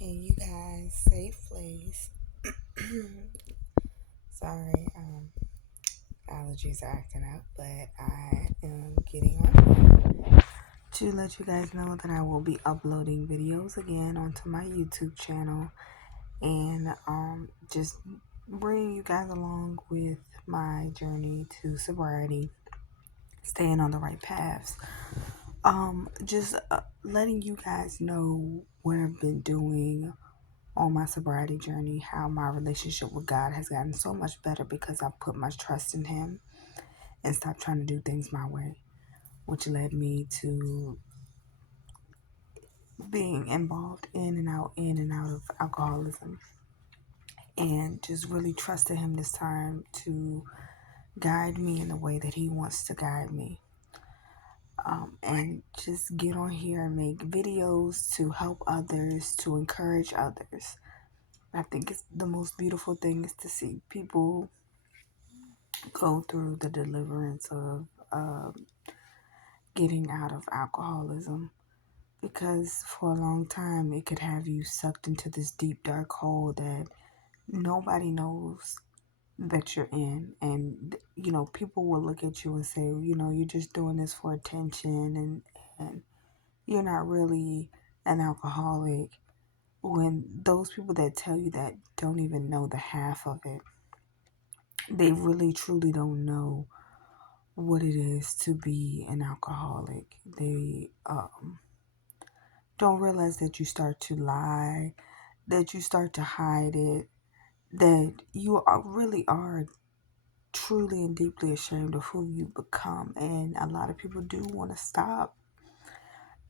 Hey, you guys, safe place. Sorry, allergies are acting up, but I am getting on to let you guys know that I will be uploading videos again onto my YouTube channel and just bringing you guys along with my journey to sobriety, staying on the right paths. Just letting you guys know what I've been doing on my sobriety journey, how my relationship with God has gotten so much better because I put my trust in Him and stopped trying to do things my way, which led me to being involved in and out of alcoholism, and just really trusted Him this time to guide me in the way that He wants to guide me. And just get on here and make videos to help others, to encourage others. I think it's the most beautiful thing is to see people go through the deliverance of getting out of alcoholism, because for a long time it could have you sucked into this deep dark hole that nobody knows that you're in. And people will look at you and say, you're just doing this for attention, and you're not really an alcoholic, when those people that tell you that don't even know the half of it. They really truly don't know what it is to be an alcoholic. They don't realize that you start to lie, that you start to hide it, that really are truly and deeply ashamed of who you become. And a lot of people do want to stop,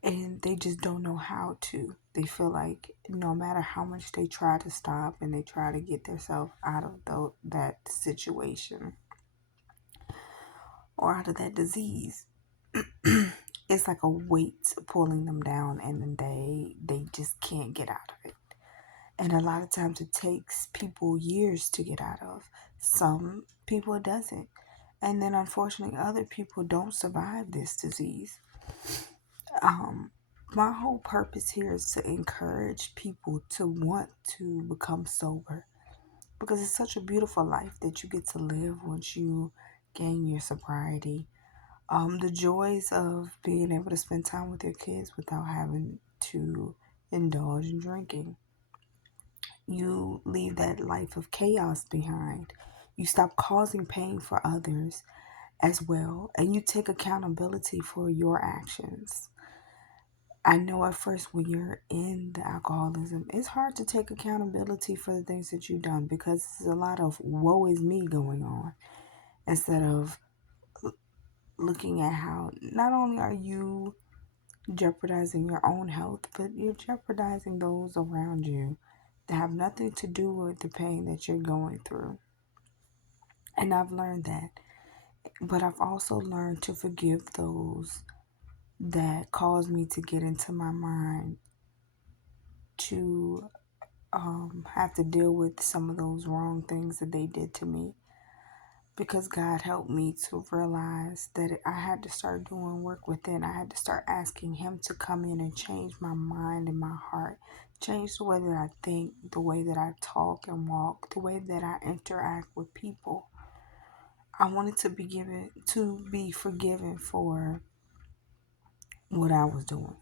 and they just don't know how to. They feel like no matter how much they try to stop and they try to get themselves out of that situation or out of that disease, it's like a weight pulling them down, and then they just can't get out of it. And a lot of times it takes people years to get out of. Some people it doesn't. And then unfortunately other people don't survive this disease. My whole purpose here is to encourage people to want to become sober, because it's such a beautiful life that you get to live once you gain your sobriety. The joys of being able to spend time with your kids without having to indulge in drinking. You leave that life of chaos behind. You stop causing pain for others as well, and you take accountability for your actions. I know at first when you're in the alcoholism, it's hard to take accountability for the things that you've done, because there's a lot of woe is me going on, instead of looking at how not only are you jeopardizing your own health, but you're jeopardizing those around you that have nothing to do with the pain that you're going through. And I've learned that. But I've also learned to forgive those that cause me to get into my mind to have to deal with some of those wrong things that they did to me. Because God helped me to realize that I had to start doing work within. I had to start asking Him to come in and change my mind and my heart, change the way that I think, the way that I talk and walk, the way that I interact with people. I wanted to be forgiven for what I was doing.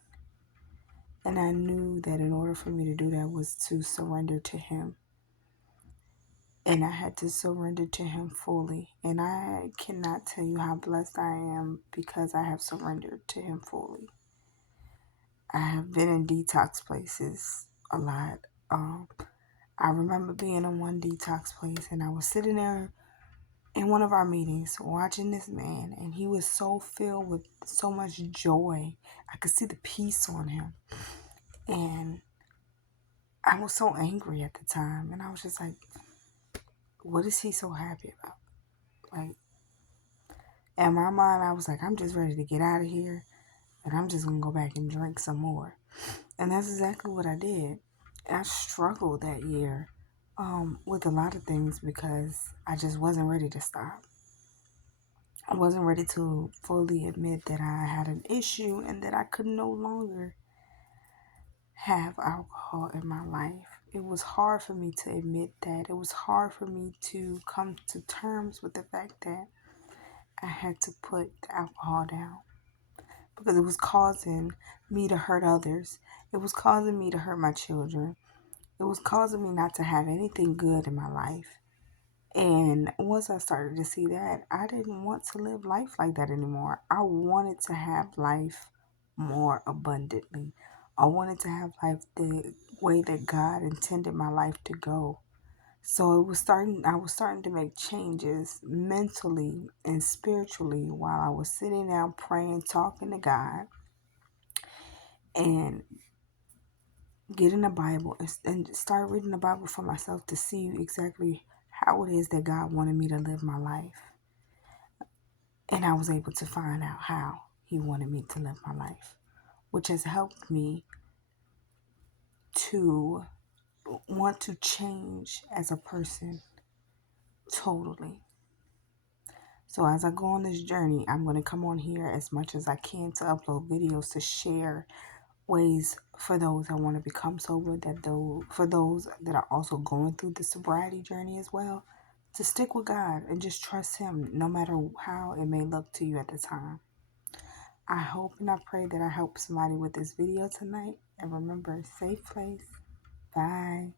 And I knew that in order for me to do that was to surrender to Him. And I had to surrender to Him fully. And I cannot tell you how blessed I am because I have surrendered to Him fully. I have been in detox places a lot. I remember being in one detox place, and I was sitting there in one of our meetings watching this man, and he was so filled with so much joy. I could see the peace on him. And I was so angry at the time, and I was just like, what is he so happy about? Like, in my mind, I was like, I'm just ready to get out of here, and I'm just going to go back and drink some more. And that's exactly what I did. I struggled that year with a lot of things because I just wasn't ready to stop. I wasn't ready to fully admit that I had an issue and that I could no longer have alcohol in my life. It was hard for me to admit that. It was hard for me to come to terms with the fact that I had to put the alcohol down because it was causing me to hurt others. It was causing me to hurt my children. It was causing me not to have anything good in my life. And once I started to see that, I didn't want to live life like that anymore. I wanted to have life more abundantly. I wanted to have life the way that God intended my life to go. So I was starting to make changes mentally and spiritually while I was sitting down praying, talking to God, and getting the Bible and start reading the Bible for myself to see exactly how it is that God wanted me to live my life. And I was able to find out how He wanted me to live my life, which has helped me to want to change as a person totally. So as I go on this journey, I'm going to come on here as much as I can to upload videos to share ways for those that want to become sober, for those that are also going through the sobriety journey as well, to stick with God and just trust Him no matter how it may look to you at the time. I hope and I pray that I help somebody with this video tonight. And remember, safe place. Bye.